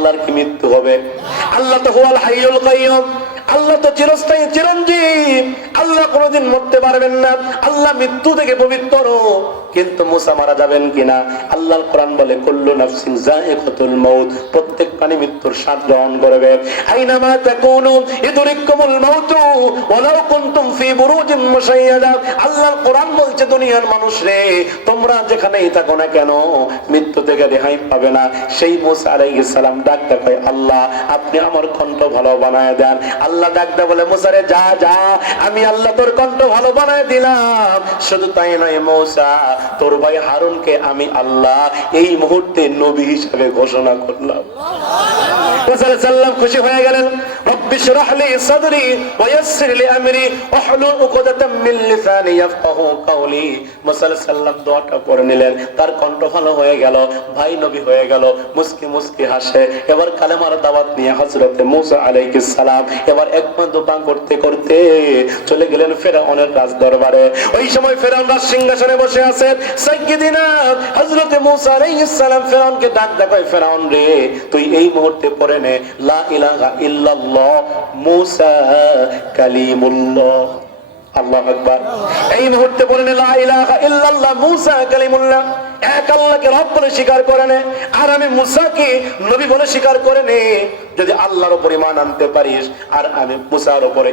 আল্লাহর কি মৃত্যু হবে? আল্লাহ তো হুয়াল হাইয়ুল কাইয়ুম, আল্লাহ তো চিরস্থায়ী চিরঞ্জীব, আল্লাহ কোনোদিন মরতে পারবেন না, আল্লাহ মৃত্যু থেকে পবিত্র। কিন্তু মুসা মারা যাবেন কিনা? আল্লাহর কোরআন বলে কুল্লু নাফসিন যায়িকাতুল মাউত, প্রত্যেক প্রাণী মৃত্যুর স্বাদ গ্রহণ করবে। আইনামা তাকুনু ইদরিকুমুল মাউত ওয়ালাউ কুনতুম ফি বুরুজিন মুশাইয়াদা। আল্লাহর কোরআন বলছে দুনিয়ার মানুষ রে, তোমরা যেখানেই থাকো না কেন মৃত্যু থেকে রেহাই পাবে না। সেই মুসা আলাইহিস সালাম ডাকতে কয় আল্লাহ আপনি আমার কণ্ঠ ভালো বানায় দেন। আল্লাহ ডাকতে বলে মুসা রে যা যা, আমি আল্লাহ তোর কণ্ঠ ভালো বানায় দিলাম। শুধু তাই নয় মুসা, তোর ভাই হারুনকে আমি আল্লাহ এই মুহূর্তে নবী হিসেবে ঘোষণা করলাম। মুসা আলাইহিস সালাম খুশি হয়ে গেলেন। রব্বি শরহ লি সাদরি ওয়া ইয়াসসির লি আমরি ওয়াহলুল উকদাতাম মিন লিসানি ইয়াফকাহু কাওলি। মুসা আলাইহিস সালাম দোয়াটা পড়ে নিলেন, তার কণ্ঠ ভালো হয়ে গেল, ভাই নবী হয়ে গেল, মুস্কি মুস্কি হাসে। এবার কালেমার দাওয়াত নিয়ে হযরতে মুসা আলাইহিস সালাম এবার এক দোপাং করতে করতে চলে গেলেন ফেরাউনের রাজ দরবারে। ওই সময় ফেরাউন রাজ সিংহাসনে বসে আছে। সাইয়্যিদিনা হযরতে মুসা আলাইহিস সালাম ফেরাউনকে ডাক দেয়, ফেরাউন রে তুই এই মুহূর্তে পড়ে নে লা ইলাহা ইল্লাল্লাহ মুসা কালিমুল্লাহ। আল্লাহু আকবার। এই মুহূর্তে বলেন লা ইলাহা ইল্লাল্লাহ মুসা কালিমুল্লাহ, এক আল্লাহকে রব বলে স্বীকার করে নে, আর আমি মুসাকে নবী বলে স্বীকার করে নে। যদি আল্লাহর উপর ঈমান আনতে পারিস আর আমি মুসার উপরে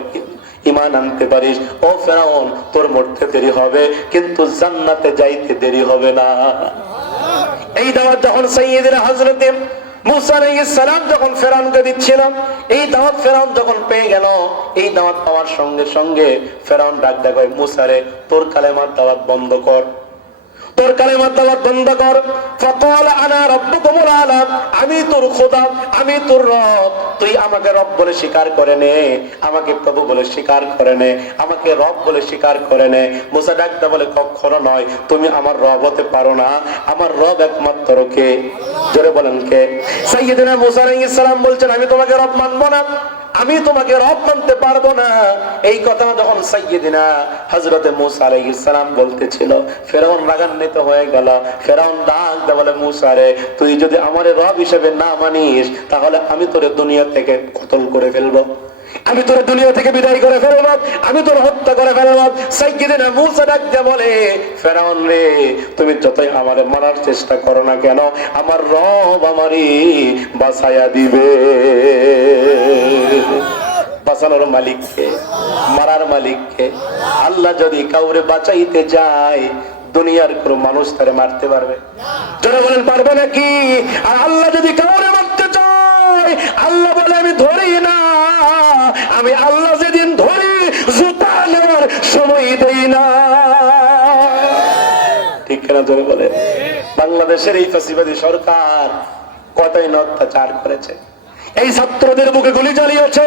ঈমান আনতে পারিস, ও ফেরাউন তোর মরতে দেরি হবে কিন্তু জান্নাতে যাইতে দেরি হবে না। এই দাওয়াত যখন সাইয়্যিদিনা হযরতে মুসা আলাইহিস সালাম যখন ফেরাউনকে দিচ্ছিল, এই দাওয়াত ফেরাউন যখন পেয়ে গেল, এই দাওয়াত পাওয়ার সঙ্গে সঙ্গে ফেরাউন ডাক দেয় মুসা রে তোর কালেমার দাওয়াত বন্ধ কর, তোর কালেমার দাওয়াত বন্ধ কর। ফাকাল আনা রাব্বুকুমুল আলা, আমি তোর খোদা, আমি তোর রব, তুই আমাকে রব বলে স্বীকার করে নে, আমাকে প্রভু বলে স্বীকার করে নে, আমাকে রব বলে স্বীকার করে নে। মুসা ডাকতে বলে কখনো নয়, তুমি আমার রব হতে পারো না, আমার রব একমাত্র কে? জোরে বলেন কে? সাইয়্যিদিনা মুসা আলাইহিস সালাম বলছেন আমি তোমাকে রব মানবো না, আমি তোমাকে রব মানতে পারবো না। এই কথা যখন সাইয়্যিদিনা হযরতে মুসা আলাইহিস সালাম বলতেছিল, ফেরাউন রাগান্বিত হয়ে গেল। ফেরাউন ডাক দিয়ে বলে মুসা রে তুই যদি আমারে রব হিসেবে না মানিস তাহলে আমি তোরে দুনিয়া থেকে কতল করে ফেলবো, আমি তোর দুনিয়া থেকে বিদায় করে ফেলবো, আমি তোর হত্যা করে ফেলবো। সাইয়্যিদিনা মুসা ডাক দিয়ে বলে ফেরাউন রে তুমি যতই আমারে মারার চেষ্টা করো না কেন আমার রব আমারই বাঁচায়া দিবে। বাঁচানোর মালিককে, মারার মালিককে। আল্লাহ যদি কাউরে বাঁচাইতে যায় দুনিয়ার কোন মানুষ তারে মারতে পারবে? যারা বলেন পারবে নাকি? আর আল্লাহ যদি কাউরে মারতে চায় আল্লাহ বলে আমি ধরি না, আমি আল্লাহ যেদিন ধরি জুতা নেওয়ার সময় দেই না। ঠিক কেনা জোরে বলে? বাংলাদেশের এই ফ্যাসিবাদী সরকার কতই না অত্যাচার করেছে, এই ছাত্রদের বুকে গুলি চালিয়েছে।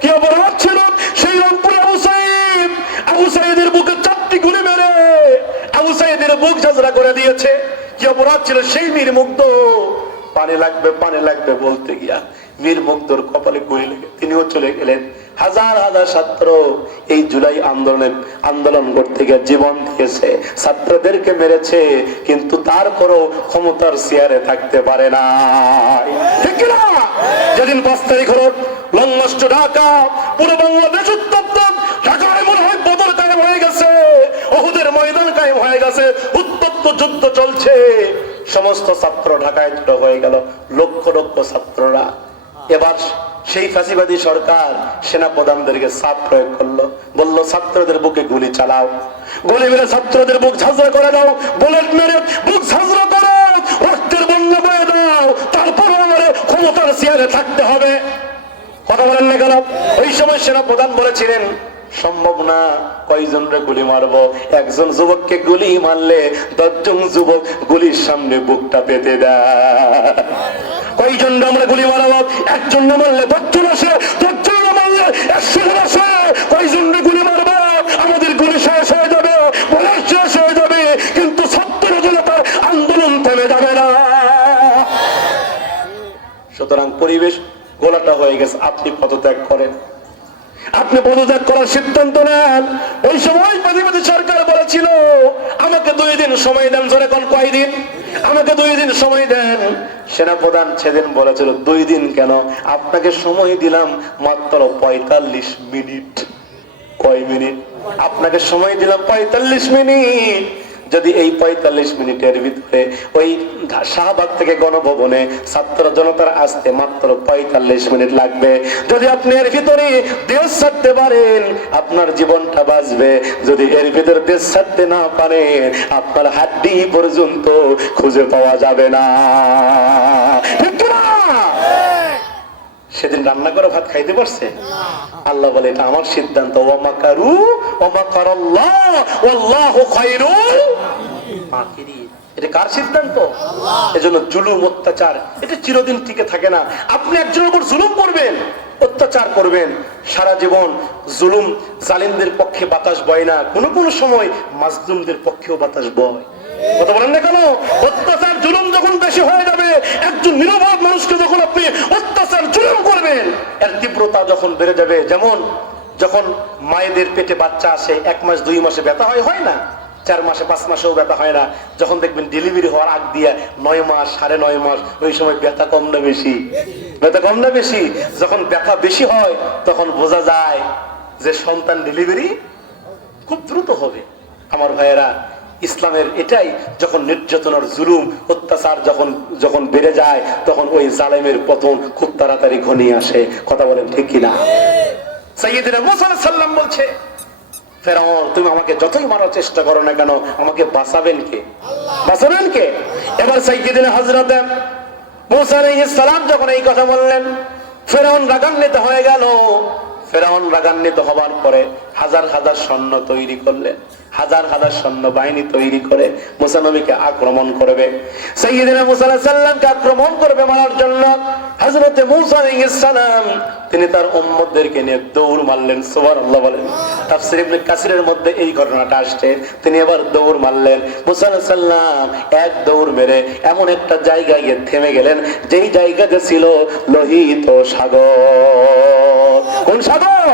কি অপরাধ ছিল সেই রংপুরে আবু সাইদের বুকে 4টি গুলি মেরে আবু সাইদের বুক ঝাঁঝরা করে দিয়েছে। কি অপরাধ ছিল সেই মীর মুগ্ধ, পানি লাগবে বলতে গিয়া মীর মুগ্ধর কপালে গুলি লেগে তিনিও চলে গেলেন। হাজার হাজার ছাত্র এই জুলাই আন্দোলন করতে গিয়ে জীবন দিয়েছে, ছাত্রদেরকে মেরেছে, কিন্তু তারপরও ক্ষমতার চেয়ারে থাকতে পারে না। ঠিক না? যেদিন 5 তারিখ হলো লংমার্চ ঢাকা, পুরো বাংলাদেশ উত্তপ্ত, ঢাকায় মনে হয় বদর কায়েম হয়ে গেছে, উহুদের ময়দান কায়েম হয়ে গেছে, উত্তপ্ত যুদ্ধ চলছে। সমস্ত ছাত্র ঢাকায় জড়ো হয়ে গেল, লক্ষ লক্ষ ছাত্ররা। এবার সেই ফ্যাসিবাদী সরকার সেনা প্রধানদেরকে চাপ প্রয়োগ করলো, বলল ছাত্রদের বুকে গুলি চালাও, গুলি মেরে ছাত্রদের বুক ঝাঁঝরা করে দাও, বুলেট মেরে বুক ঝাঁঝরা করো, রক্তের বন্যা বয়ে দাও, তারপরে আমাদের ক্ষমতার চেয়ারে থাকতে হবে। কথা বলেন না কেন? ওই সময় সেনা প্রধান বলেছিলেন সম্ভব না, কয়জন রে গুলি মারবো? একজন যুবককে গুলি মারলে 10 জন যুবক গুলির সামনে বুকটা পেতে দেয়। কয়জন আমরা গুলি মারাবো? একজন মারলে 10 জন আসে, 10 জন মারলে 100 জন আসে। কয়জন রে গুলি মারবো? আমাদের গুলি শেষ হয়ে যাবে, বলে শেষ হয়ে যাবে, কিন্তু ছাত্র জনতার আন্দোলন থেমে যাবে না। সুতরাং পরিবেশ গোলাটা হয়ে গেছে, আপনি পদত্যাগ করেন, আপনি পদত্যাগ করার সিদ্ধান্ত নেন। ওই সময় প্রতিবাদী সরকার বলেছিল আমাকে 2 দিন সময় দেন। জোরে কোন কয়দিন? আমাকে 2 দিন সময় দেন। সেনাপ্রধান সেদিন বলেছিল 2 দিন কেন, আপনাকে সময় দিলাম মাত্র 45 মিনিট। কয় মিনিট? আপনাকে সময় দিলাম 45 মিনিট। যদি এই 45 মিনিটের ভিতরে ওই শাহবাগ থেকে গণভবনে ছাত্র জনতার আসতে মাত্র 45 মিনিট লাগবে, যদি আপনি এর ভিতরে দেশ ছাড়তে পারেন আপনার জীবনটা বাঁচবে। যদি এর ভিতরে দেশ ছাড়তে না পারেন আপনার হাড্ডি পর্যন্ত খুঁজে পাওয়া যাবে না। ঠিক না? সেদিন রান্না করে ভাত খাইতে পারছে? আল্লাহ বলে এটা আমার সিদ্ধান্ত। ওয়ামাকারু ওয়ামাকারাল্লাহ ওয়াল্লাহু খায়রুল মাকিরিন। এটা কার সিদ্ধান্ত? এজন্য জুলুম অত্যাচার এটা চিরদিন টিকে থাকে না। আপনি একজনের উপর জুলুম করবেন, অত্যাচার করবেন, সারা জীবন জুলুম জালিমদের পক্ষে বাতাস বয় না, কোন কোন সময় মাজলুমদের পক্ষেও বাতাস বয়। কথা বলেন না কেন? অত্যাচার জুলুম যখন বেশি হয়ে যাবে, একজন নিরপরাধ মানুষকে যখন আপনি অত্যাচার জুলুম করবেন, এর তীব্রতা যখন বেড়ে যাবে। যেমন যখন মায়েদের পেটে বাচ্চা আসে 1 মাস 2 মাসে ব্যথা হয় না, 4 মাসে 5 মাসেও ব্যথা হয় না। যখন দেখবেন ডেলিভারি হওয়ার আগ দিয়ে 9 মাস 9.5 মাস, ওই সময় ব্যথা কম না বেশি? ব্যথা কম না বেশি? যখন ব্যথা বেশি হয় তখন বোঝা যায় যে সন্তান ডেলিভারি খুব দ্রুত হবে। আমার ভাইয়েরা, ইসলামের এটাই, যখন নির্যাতনের জুলুম অত্যাচার যখন বেড়ে যায় তখন ওই জালেমের পতন খুব তাড়াতাড়ি ঘনিয়ে আসে। কথা বলেন ঠিক কিনা? সাইয়েদনা মুসা আলাইহিস সালাম বলছে, ফেরাউন তুমি আমাকে যতই মারার চেষ্টা করো না কেন আমাকে বাঁচাবেন কে? বাঁচাবেন কে? এবার সাইয়েদনা হযরত মুসা আলাইহিস সালাম যখন এই কথা বললেন, ফেরাউন রাগান্বিত হয়ে গেল। ফেরাউন রাগান্বিত হবার পরে হাজার হাজার সৈন্য তৈরি করলেন, হাজার হাজার সৈন্য বাহিনী তৈরি করে মুসা নবীকে আক্রমণ করবে। সাইয়েদনা মুসা আলাইহিস সালামকে আক্রমণ করবে মারার জন্য হযরত মুসা আলাইহিস সালাম তিনি তার উম্মতদেরকে নিয়ে দৌড় মারলেন। সুবহানাল্লাহ বলেন। তাফসীর ইবনে কাসিরের মধ্যে এই ঘটনাটা আসছে। তিনি এবার দৌড় মারলেন। মুসা আলাইহিস সালাম এক দৌড় মেরে এমন একটা জায়গায় গিয়ে থেমে গেলেন যেই জায়গাতে ছিল লোহিত সাগর। কোন সাগর?